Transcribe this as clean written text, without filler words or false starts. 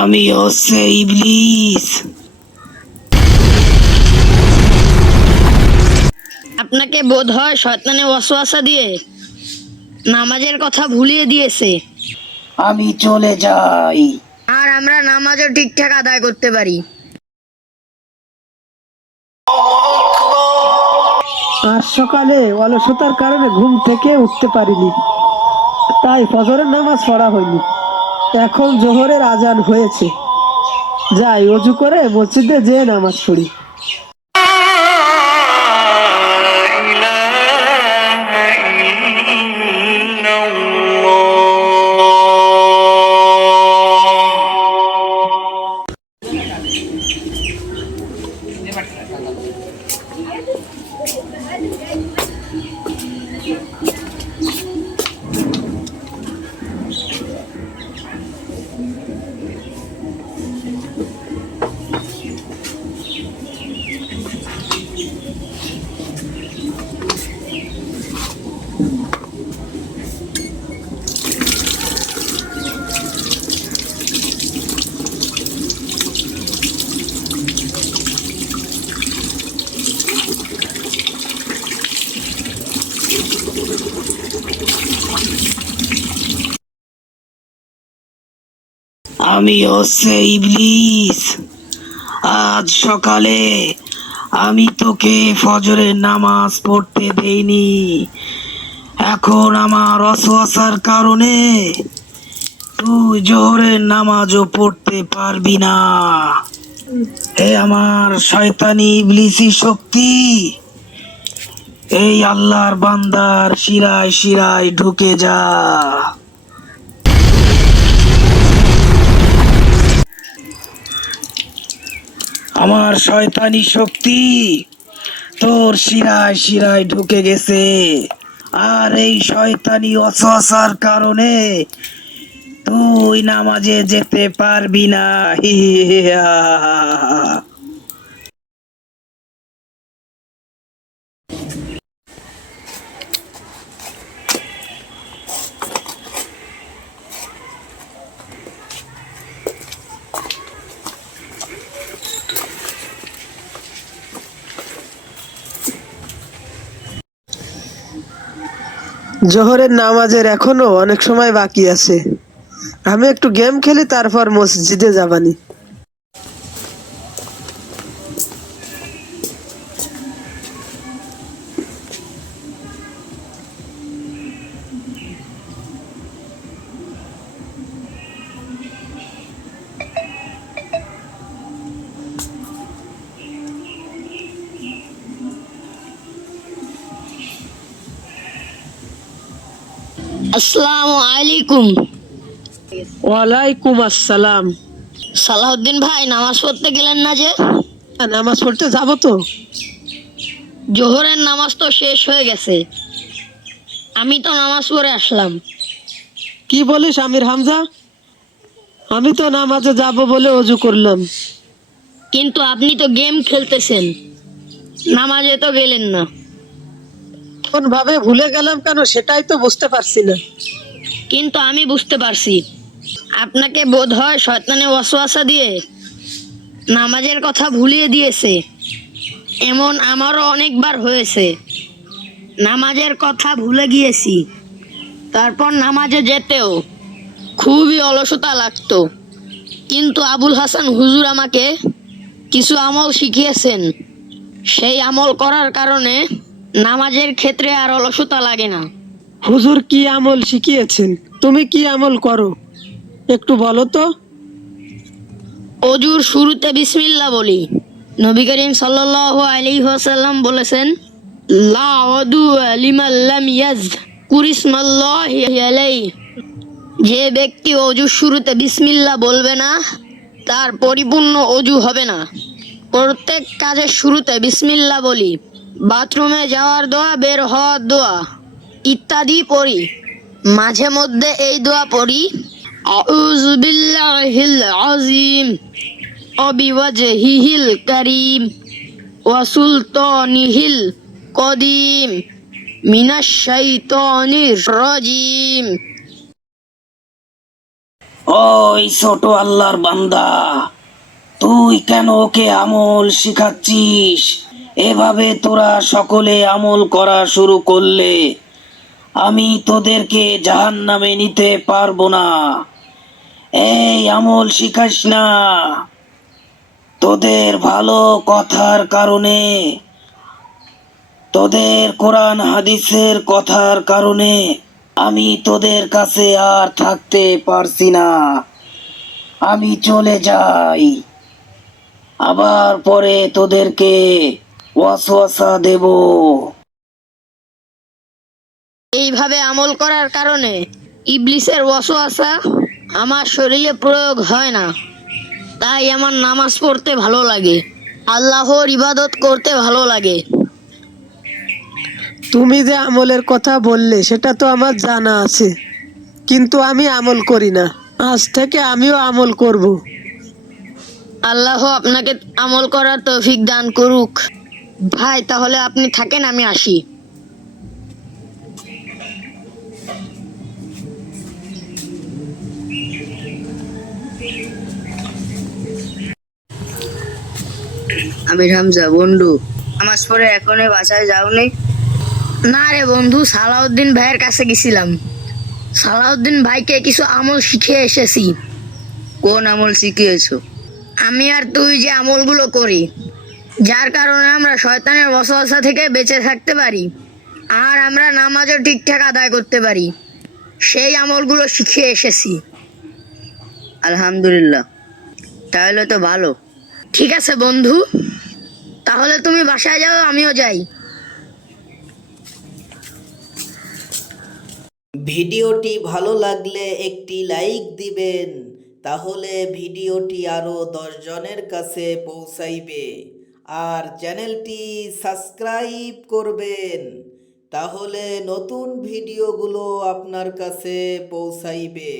আমি হচ্ছে ইবলিস। আপনাকে বোধ হয় শয়তানে ওয়াসওয়াসা দিয়ে নামাজের কথা ভুলিয়ে দিয়েছে, আমি চলে যাই। আর আমরা নামাজও ঠিকঠাক আদায় করতে পারি। আজ সকালে অলসতার কারণে ঘুম থেকে উঠতে পারিনি, তাই ফজরের নামাজ পড়া হয়নি। এখন জোহরের আজান হয়েছে, যাই অজু করে মসজিদে যেয়ে নামাজ পড়ি। আমি হচ্ছে ইবলিস। আজ সকালে আমি তোকে ফজরের নামাজ পড়তে দেইনি। এখন আমার অসওয়াসার কারণে তুই জোহরের নামাজও পড়তে পারবি না। হে আমার শয়তানি ইবলিসি শক্তি, এই আল্লাহর বান্দার শিরায় শিরায় ঢুকে যা। আমার শয়তানি শক্তি তোর শিরায় শিরায় ঢুকে গেছে, আর এই শয়তানি ওয়াসওয়াসার কারণে তুই নামাজে যেতে পারবি না। হিয়া। জোহরের নামাজের এখনো অনেক সময় বাকি আছে, আমি একটু গেম খেলি, তারপর মসজিদে যাবানি। আসসালামু আলাইকুম। ওয়ালাইকুম আসসালাম। সালাউদ্দিন ভাই, নামাজ পড়তে গেলেন না যে? নামাজ পড়তে যাবো তো। জোহরের নামাজ তো শেষ হয়ে গেছে, আমি তো নামাজ পড়ে আসলাম। কি বলিস আমির হামজা? আমি তো নামাজে যাব বলে অজু করলাম। কিন্তু আপনি তো গেম খেলতেছেন, নামাজে তো গেলেন না। কোন ভাবে ভুলে গেলাম কেন সেটাই তো বুঝতে পারছি না। কিন্তু আমি বুঝতে পারছি, আপনাকে বোধ হয় শয়তানে ওয়াসওয়াসা দিয়ে নামাজের কথা ভুলিয়ে দিয়েছে। এমন আমারও অনেকবার হয়েছে, নামাজের কথা ভুলে গিয়েছি, তারপর নামাজে যেতেও খুবই অলসতা লাগতো। কিন্তু আবুল হাসান হুজুর আমাকে কিছু আমল শিখিয়েছেন, সেই আমল করার কারণে নামাজের ক্ষেত্রে আর অলসতা লাগে না। হুজুর কি আমল শিখিয়েছেন? তুমি কি আমল করো একটু বলো তো। অজুর শুরুতে বিসমিল্লাহ বলি। নবী করিম সাল্লাল্লাহু আলাইহি ওয়াসাল্লাম বলেছেন, লা ওযু লিমান লাম ইয়াযকুর ইসমাল্লাহি আলাইহি। যে ব্যক্তি অজুর শুরুতে বিসমিল্লাহ বলবে না, তার পরিপূর্ণ অজু হবে না। প্রত্যেক কাজের শুরুতে বিসমিল্লাহ বলি, বাথরুমে যাওয়ার দোয়া, বের হওয়ার দোয়া ইত্যাদি পড়ি। মাঝে মধ্যে এই দোয়া পড়ি, আউযু বিল্লাহিল আযীম ওয়া বিওয়াজহিল কারীম ওয়া সুলতানিহিল কদিম মিনাশ শাইতানির রাজিম। ওই ছোট আল্লাহর বান্দা, তুই কেন ওকে আমল শিখাচ্ছিস? এভাবে তোরা সকলে আমল করা শুরু করলে আমি তোদেরকে জাহান্নামে নিতে পারবো না। এই আমল শিখাস না। তোদের ভালো কথার কারণে, তোদের কোরআন হাদিসের কথার কারণে আমি তোদের কাছে আর থাকতে পারছি না। আমি চলে যাই, আবার পরে তোদেরকে ওয়াসওয়াসা দেব। এইভাবে আমল করার কারণে ইবলিসের ওয়াসওয়াসা আমার শরীরে প্রয়োগ হয় না। তাই আমার নামাজ পড়তে ভালো লাগে, আল্লাহর ইবাদত করতে ভালো লাগে। তুমি যে আমলের কথা বললে সেটা তো আমার জানা আছে, কিন্তু আমি আমল করি না। আজ থেকে আমিও আমল করব। আল্লাহ আপনাকে আমল করার তৌফিক দান করুক। ভাই তাহলে আপনি থাকেন, আমি আসি। আমি হামজা বন্ধু, নামাজ পড়ে এখনই বাসায় যাওনি? না রে বন্ধু, সালাউদ্দিন ভাইয়ের কাছে গেছিলাম। সালাউদ্দিন ভাইকে কিছু আমল শিখে এসেছি। কোন আমল শিখিয়েছো? আমি আর তুই যে আমলগুলো করি, যার কারণে আমরা শয়তানের ওয়াসওয়াসা থেকে বেঁচে থাকতে পারি, আর আমরা নামাজও ঠিকঠাক আদায় করতে পারি, সেই আমলগুলো শিখে এসেছি। আলহামদুলিল্লাহ, তাহলে তো ভালো। ঠিক আছে বন্ধু, তাহলে তুমি বাসায় যাও, আমিও যাই। ভিডিওটি ভালো লাগলে একটি লাইক দিবেন, তাহলে ভিডিওটি আরও 10 জনের কাছে পৌঁছাইবে। আর চ্যানেলটি সাবস্ক্রাইব করবেন, তাহলে নতুন ভিডিওগুলো আপনার কাছে পৌঁছাইবে।